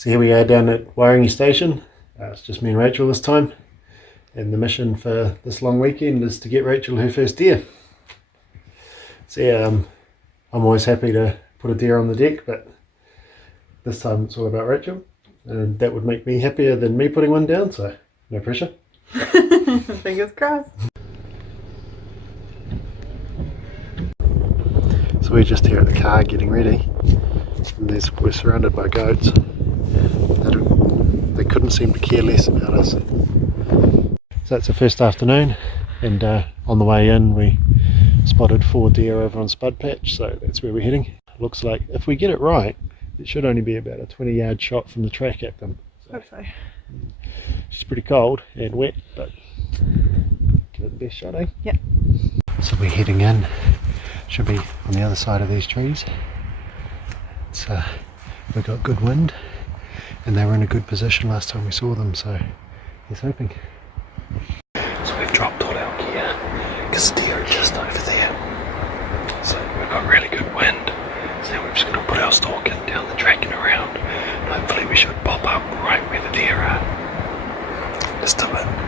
So here we are down at Wairangi Station. It's just me and Rachel this time, and the mission for this long weekend is to get Rachel her first deer. So yeah, I'm always happy to put a deer on the deck, but this time it's all about Rachel, and that would make me happier than me putting one down, so no pressure. Fingers crossed. So we're just here at the car getting ready, and we're surrounded by goats. They couldn't seem to care less about us. So it's the first afternoon, and on the way in we spotted 4 deer over on Spud Patch, so that's where we're heading. Looks like if we get it right, it should only be about a 20-yard shot from the track at them. Hope so. It's pretty cold and wet, but give it the best shot, eh? Yep. So we're heading in. Should be on the other side of these trees. It's we got good wind, and they were in a good position last time we saw them, so here's hoping. So we've dropped all our gear because the deer are just over there. So we've got really good wind. So now we're just going to put our stalk in down the track and around. Hopefully we should pop up right where the deer are. Just a bit.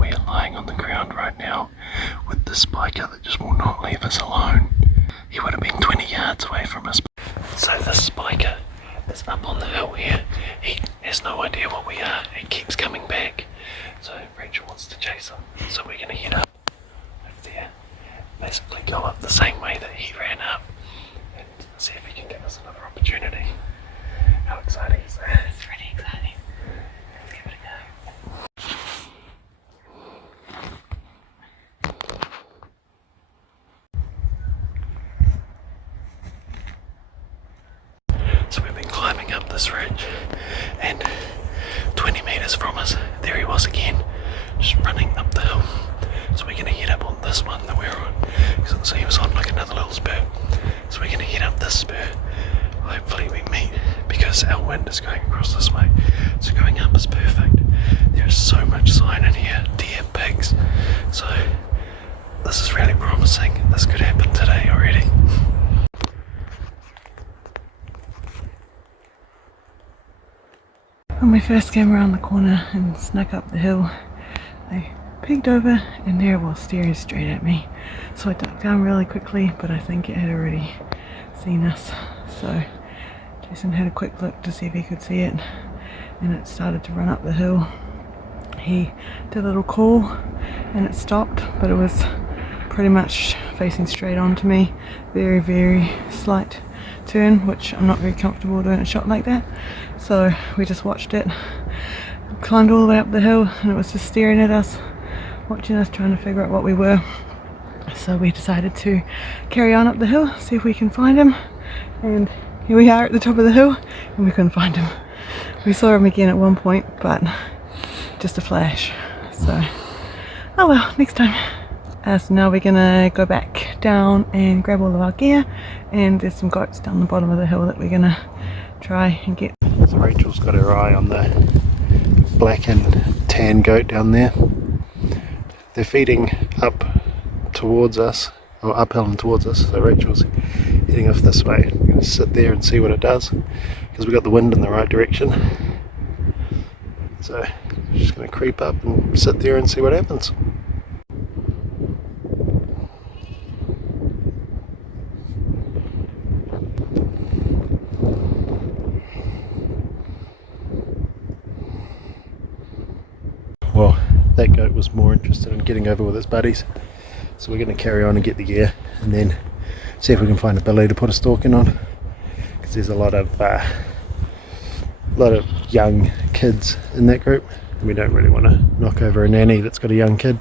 We are lying on the ground right now with the spiker that just will not leave us alone. He would have been 20 yards away from us. So the spiker is up on the hill here. He has no idea what we are. He keeps coming back. So Rachel wants to chase him. So we're going to head up over there. Basically go up the same way that he ran up and see if he can give us another opportunity. How exciting is that? It's pretty exciting. Let's give it a go. So we've been climbing up this ridge, and 20 metres from us, there he was again, just running up the hill. So we're going to head up on this one that we're on, so he was on like another little spur. So we're going to head up this spur. Hopefully we meet, because our wind is going across this way. So going up is perfect. There is so much sign in here, deer, pigs. So this is really promising. This could happen today already. When we first came around the corner and snuck up the hill, I peeked over and there it was, staring straight at me. So I ducked down really quickly, but I think it had already seen us. So Jason had a quick look to see if he could see it, and it started to run up the hill. He did a little call and it stopped, but it was pretty much facing straight onto me. Very, very slight turn, which I'm not very comfortable doing a shot like that. So we just watched it, climbed all the way up the hill, and it was just staring at us, watching us, trying to figure out what we were. So we decided to carry on up the hill, see if we can find him, and here we are at the top of the hill, and we couldn't find him. We saw him again at one point, but just a flash. So, oh well, next time. So now we're gonna go back down and grab all of our gear, and there's some goats down the bottom of the hill that we're gonna try and get. So Rachel's got her eye on the black and tan goat down there. They're feeding up towards us, or uphill and towards us, so Rachel's heading off this way. I'm going to sit there and see what it does, because we've got the wind in the right direction. So she's going to creep up and sit there and see what happens. Well, that goat was more interested in getting over with its buddies, so we're going to carry on and get the gear and then see if we can find a billy to put a stalk in on. because there's a lot of young kids in that group, and we don't really want to knock over a nanny that's got a young kid.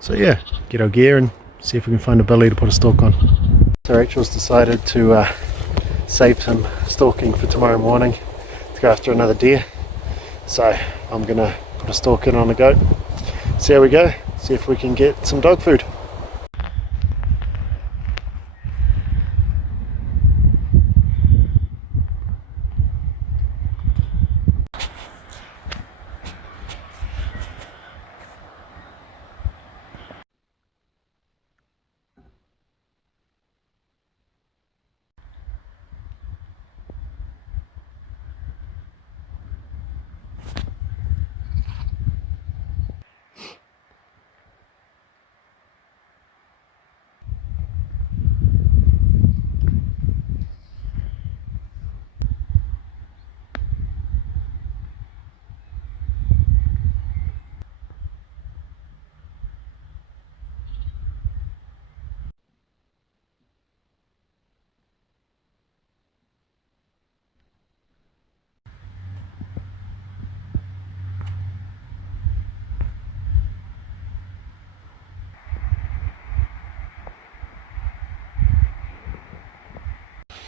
So yeah, get our gear and see if we can find a billy to put a stalk on. So Rachel's decided to save some stalking for tomorrow morning to go after another deer. So I'm gonna put a stalk in on a goat, see how we go, see if we can get some dog food.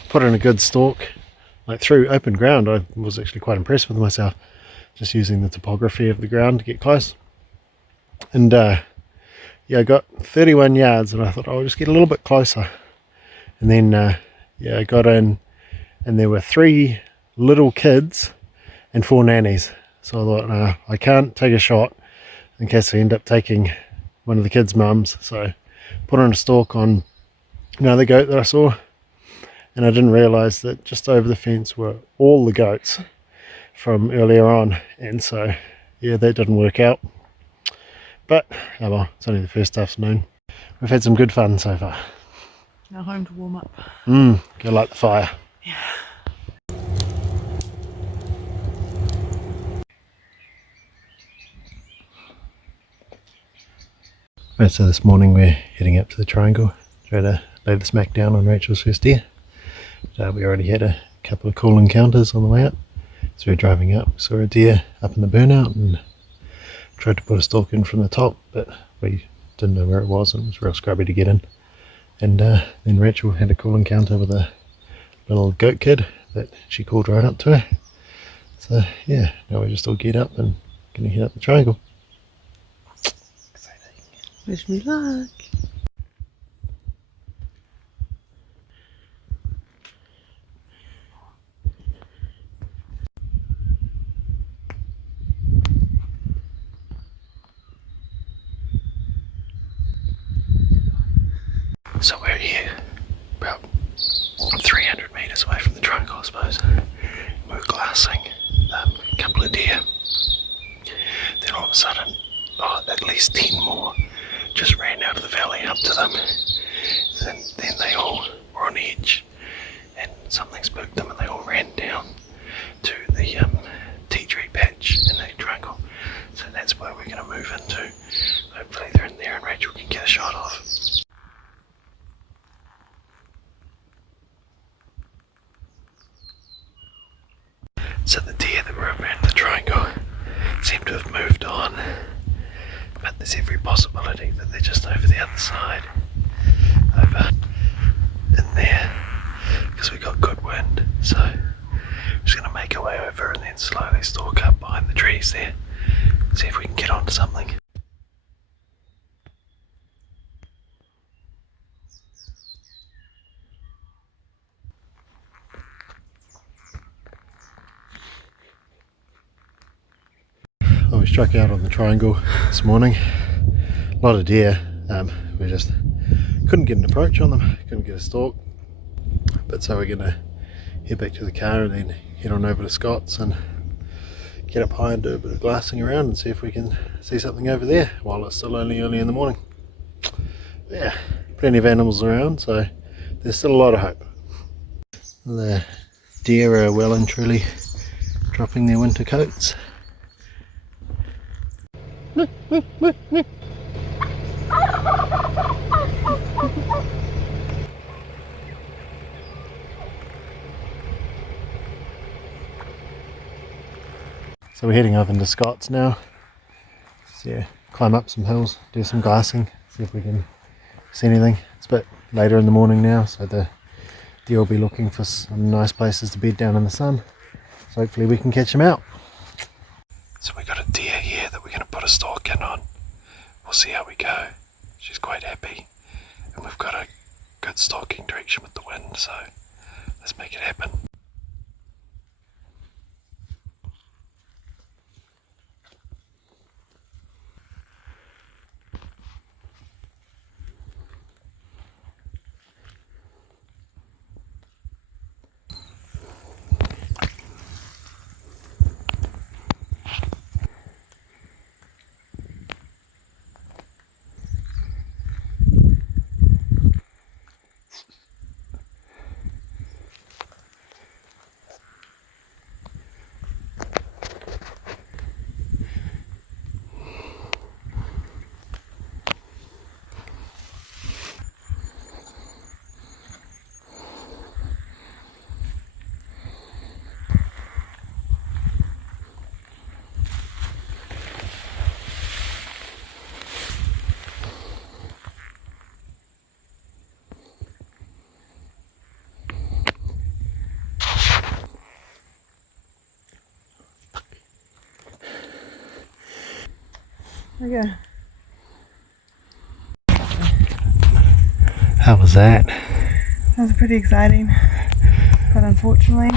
Put in a good stalk, like through open ground. I was actually quite impressed with myself, just using the topography of the ground to get close. And yeah, I got 31 yards, and I thought I'll just get a little bit closer. And then yeah, I got in, and there were 3 little kids and 4 nannies. So I thought, no, I can't take a shot in case I end up taking one of the kids' mums. So put on a stalk on another goat that I saw. And I didn't realise that just over the fence were all the goats from earlier on, and so yeah, that didn't work out. But oh well, it's only the first afternoon. We've had some good fun so far. Now home to warm up. Go light the fire. Yeah. Right, so this morning we're heading up to the triangle, try to lay the smack down on Rachel's first deer. We already had a couple of cool encounters on the way up. So we're driving up, saw a deer up in the burnout and tried to put a stalk in from the top, but we didn't know where it was, and it was real scrubby to get in. And then Rachel had a cool encounter with a little goat kid that she called right up to her. So yeah, now we're just all geared up and gonna head up the triangle. Exciting. Wish me luck. So we're here, about 300 metres away from the triangle, I suppose. We're glassing a couple of deer. Then all of a sudden, at least 10 more just ran out of the valley up to them. Then they all were on edge, and something spooked them, and they all ran down to the tea tree patch in the triangle. So that's where we're going to move into. Hopefully they're in there and Rachel can get a shot of. So the deer that were around the triangle seem to have moved on, but there's every possibility that they're just over the other side, over in there, because we got good wind. So we're just going to make our way over and then slowly stalk up behind the trees there, see if we can get onto something. Well, we struck out on the triangle this morning. A lot of deer. We just couldn't get an approach on them, couldn't get a stalk. But so we're going to head back to the car and then head on over to Scott's and get up high and do a bit of glassing around and see if we can see something over there while it's still only early in the morning. But yeah, plenty of animals around, so there's still a lot of hope. The deer are well and truly dropping their winter coats. So we're heading over into Scott's now. So yeah, climb up some hills, do some glassing, see if we can see anything. It's a bit later in the morning now, so the deer will be looking for some nice places to bed down in the sun. So hopefully we can catch them out. So we got a deer here that we're going to put a stalk in on. We'll see how we go. She's quite happy, and we've got a good stalking direction with the wind, so let's make it happen. Okay. How was that? That was pretty exciting, but unfortunately,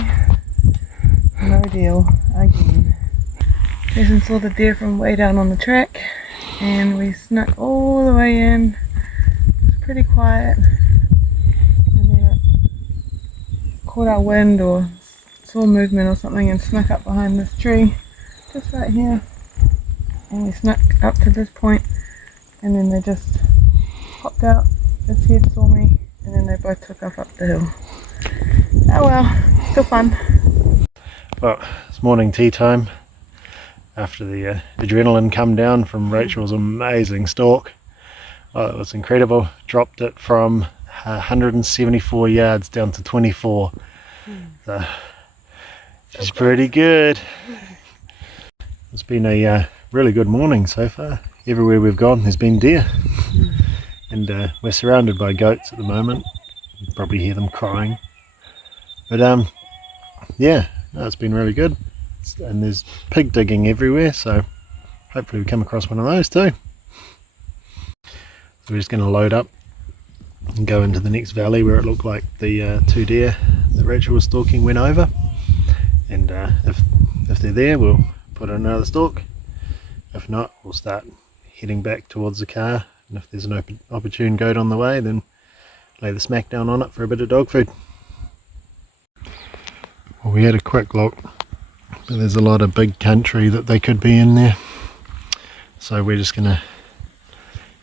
no deal again. Jason saw the deer from way down on the track, and we snuck all the way in. It was pretty quiet, and then it caught our wind or saw movement or something and snuck up behind this tree, just right here. And we snuck up to this point, and then they just popped out. This head saw me, and then they both took off up the hill. Oh well, still fun. Well, it's morning tea time after the adrenaline come down from Rachel's amazing stalk. Oh, it was incredible. Dropped it from 174 yards down to 24. So she's pretty good. It's been a really good morning so far. Everywhere we've gone there's been deer, and we're surrounded by goats at the moment. You can probably hear them crying, but yeah, no, it's been really good. And there's pig digging everywhere, so hopefully we come across one of those too. So we're just going to load up and go into the next valley where it looked like the two deer that Rachel was stalking went over, and if they're there we'll put in another stalk. If not, we'll start heading back towards the car, and if there's an opportune goat on the way, then lay the smack down on it for a bit of dog food. Well, we had a quick look, but there's a lot of big country that they could be in there, so we're just gonna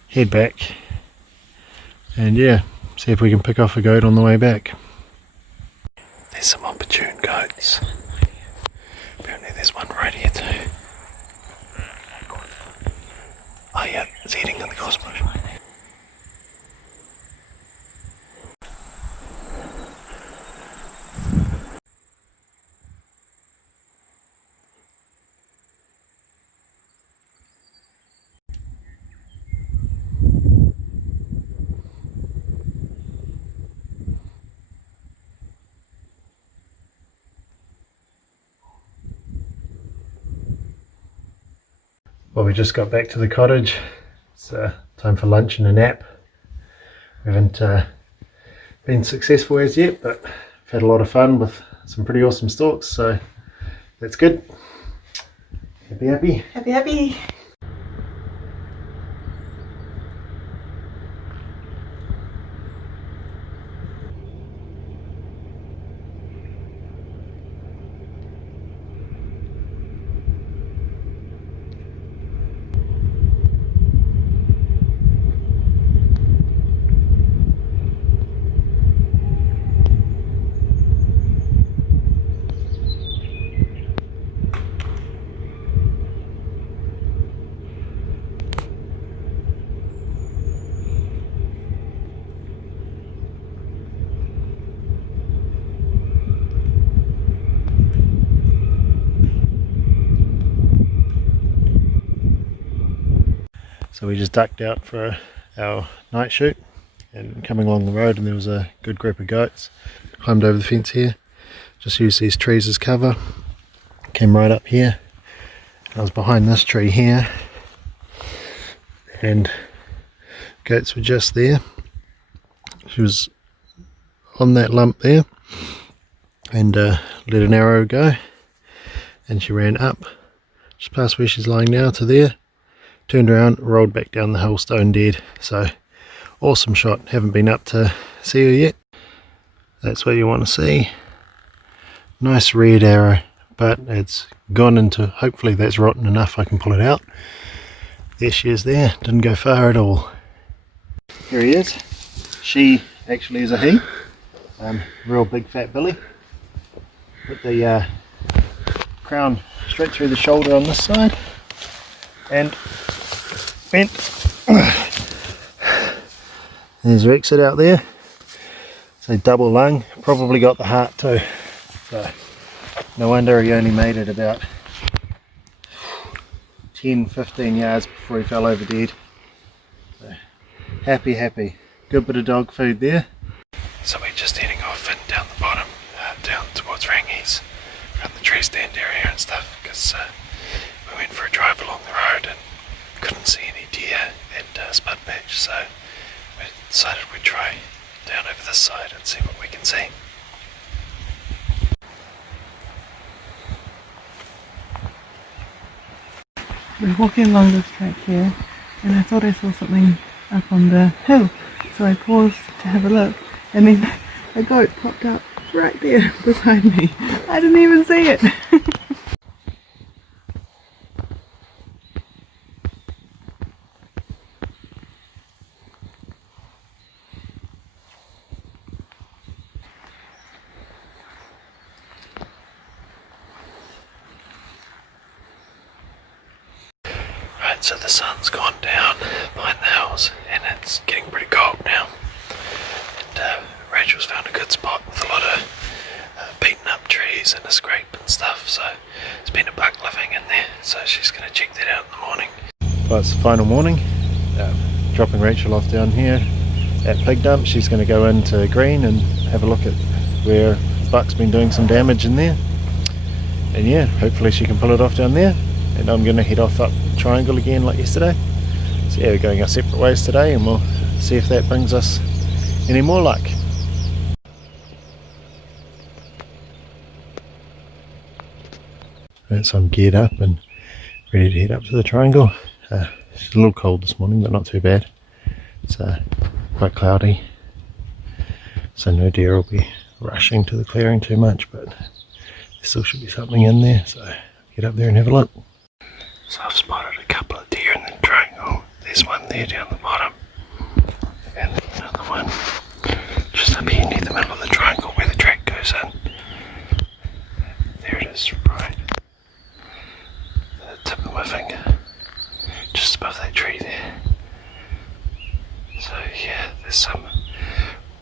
head back and yeah, see if we can pick off a goat on the way back. There's some opportune goats. Apparently there's one right here too. Oh yeah, it's eating in the cosmos. Well, we just got back to the cottage. It's time for lunch and a nap. We haven't been successful as yet, but we've had a lot of fun with some pretty awesome stalks, so that's good. Happy, happy. Happy, happy. So we just ducked out for our night shoot, and coming along the road and there was a good group of goats. Climbed over the fence here, just used these trees as cover, came right up here. I was behind this tree here and goats were just there. She was on that lump there and let an arrow go, and she ran up just past where she's lying now to there, turned around, rolled back down the hill, stone dead. So awesome shot. Haven't been up to see her yet. That's what you want to see. Nice red arrow, but it's gone into, hopefully that's rotten enough I can pull it out. There she is there, didn't go far at all. Here he is. She actually is a he. Real big fat billy. Put the crown straight through the shoulder on this side and bent. There's her exit out there. So double lung, probably got the heart too. So no wonder he only made it about 10-15 yards before he fell over dead. So happy. Good bit of dog food there. So we're just heading off and down the bottom, down towards Rangi's, around the tree stand area and stuff, because we went for a drive along the road and couldn't see any deer and spud patch, so we decided we'd try down over this side and see what we can see. We're walking along this track here, and I thought I saw something up on the hill, so I paused to have a look, and then a goat popped up right there beside me. I didn't even see it. Right, so the sun's gone down behind the hills and it's getting pretty cold now. And Rachel's found a good spot with a lot of beaten up trees and a scrape and stuff, so there's been a buck living in there, so she's going to check that out in the morning. Well, it's the final morning. Dropping Rachel off down here at Pig Dump. She's going to go into Green and have a look at where the buck's been doing some damage in there. And yeah, hopefully she can pull it off down there. And I'm going to head off up Triangle again like yesterday. So yeah, we're going our separate ways today and we'll see if that brings us any more luck. Right, so I'm geared up and ready to head up to the Triangle. It's a little cold this morning, but not too bad. It's quite cloudy, so no deer will be rushing to the clearing too much, but there still should be something in there, so get up there and have a look. So I've spotted a couple of deer in the triangle. There's one there down the bottom, and another one just up here near the middle of the triangle where the track goes in. There it is, right at the tip of my finger, just above that tree there. So yeah, there's some,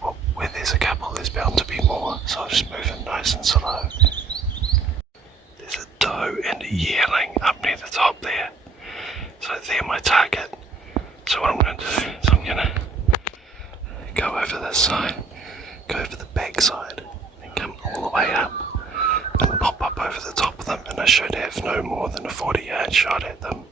well, where there's a couple there's bound to be more, so I'll just move it nice and slow. There's a doe and a yearling up near the top there, so they're my target. So what I'm going to do is I'm going to go over this side, go over the back side, and come all the way up and pop up over the top of them, and I should have no more than a 40-yard shot at them.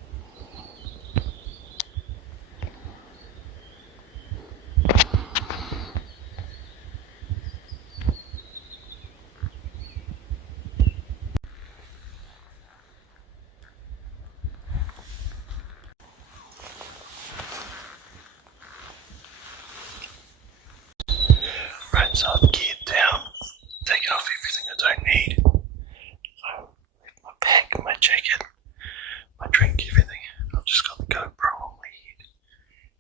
Right, so I've geared down, taken off everything I don't need. So left my bag, my jacket, my drink, everything. I've just got the GoPro on my head,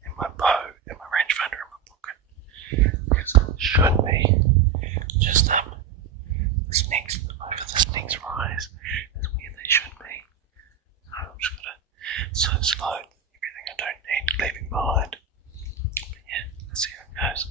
and my bow, and my rangefinder in my pocket. Because it showed me just the snakes, over the snakes' rise is where they should be. So I'm just gonna so slow everything I don't need, leaving behind. But yeah, let's see how it goes.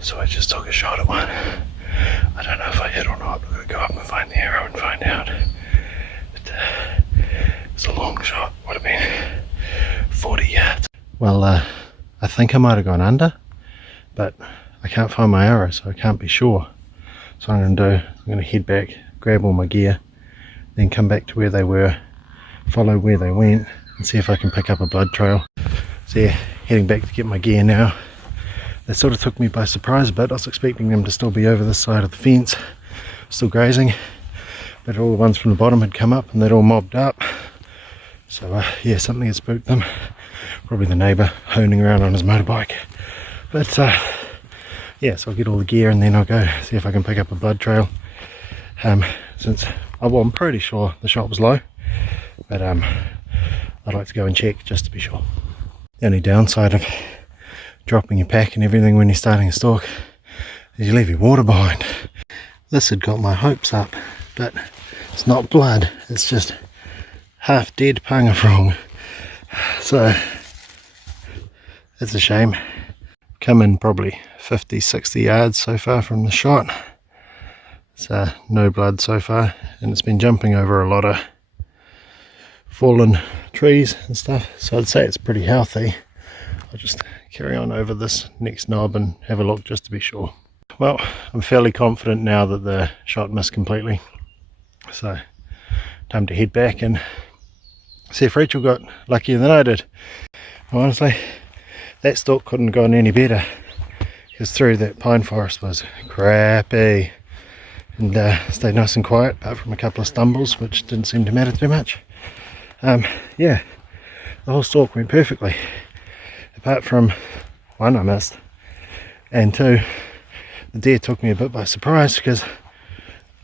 So I just took a shot at one. I don't know if I hit or not. I'm going to go up and find the arrow and find out. But, it's a long shot. Would have been 40 yards. Well, I think I might have gone under, but I can't find my arrow, so I can't be sure. So what I'm going to do, I'm going to head back, grab all my gear, then come back to where they were, follow where they went, and see if I can pick up a blood trail. So yeah, heading back to get my gear now. That sort of took me by surprise a bit. I was expecting them to still be over this side of the fence, still grazing, but all the ones from the bottom had come up and they'd all mobbed up. So yeah, something had spooked them. Probably the neighbour honing around on his motorbike. But yeah, so I'll get all the gear and then I'll go see if I can pick up a blood trail. Since I'm pretty sure the shot was low, but I'd like to go and check just to be sure. The only downside of dropping your pack and everything when you're starting a stalk is you leave your water behind. This had got my hopes up, but it's not blood, it's just half dead panga frog. So it's a shame. Come in probably 50-60 yards so far from the shot. It's no blood so far, and it's been jumping over a lot of fallen trees and stuff, so I'd say it's pretty healthy. I'll just carry on over this next knob and have a look just to be sure. Well, I'm fairly confident now that the shot missed completely, so time to head back and see if Rachel got luckier than I did. Honestly, that stalk couldn't have gone any better, because through that pine forest was crappy, and stayed nice and quiet apart from a couple of stumbles which didn't seem to matter too much. Yeah, the whole stalk went perfectly, apart from one I missed, and two, the deer took me a bit by surprise because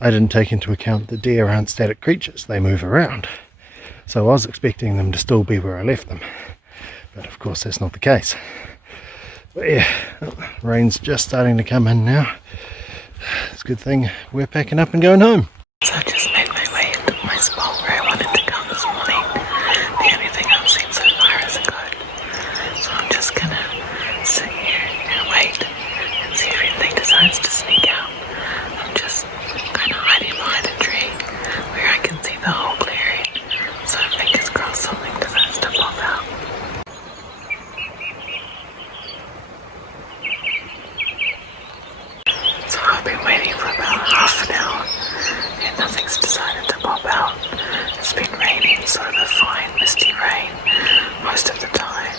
I didn't take into account that deer aren't static creatures, they move around. So I was expecting them to still be where I left them, but of course that's not the case. But yeah, rain's just starting to come in now. It's a good thing we're packing up and going home. So I just made my way into my spot where I wanted to come this morning. The only thing I've seen so far is a goat. So I'm just gonna sit here and wait and see if anything decides to sneak out. I'm just kind of hiding behind a tree where I can see the whole clearing. So fingers crossed something decides to pop out. So I've been waiting for about half an hour and nothing's decided to pop out. It's been raining, sort of a fine misty rain most of the time,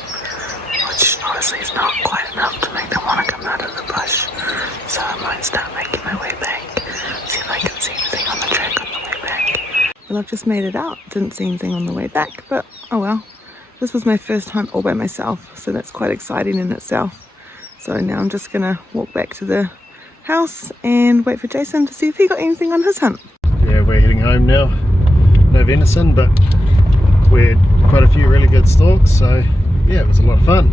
which obviously is not quite enough to make them want to come out of the bush. So I might start making my way back, see if I can see anything on the track on the way back. Well, I've just made it out. Didn't see anything on the way back, but oh well. This was my first hunt all by myself, so that's quite exciting in itself. So now I'm just gonna walk back to the house and wait for Jason to see if he got anything on his hunt. Yeah, we're heading home now. No venison, but we had quite a few really good stalks, so yeah, it was a lot of fun.